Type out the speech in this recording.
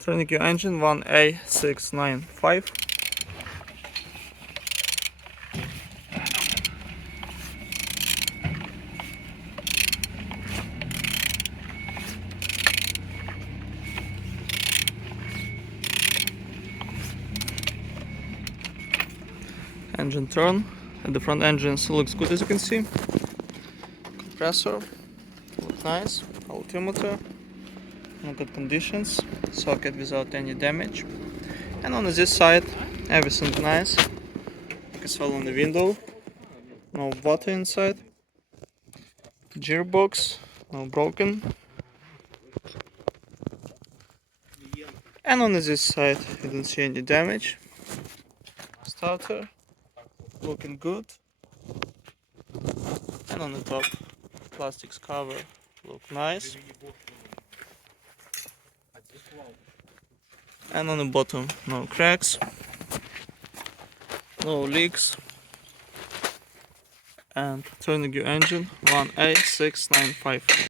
Turning your engine 1A695. Engine turn, and the front engine still looks good, as you can see. Compressor looks nice. Altimeter in good conditions. Socket without any damage. And on this side, everything nice. You can swell on the window. No water inside. Gearbox, no broken. And on this side, you don't see any damage. Starter, looking good. And on the top, plastics cover, look nice. And on the bottom, no cracks, no leaks. And turning your engine 1A695.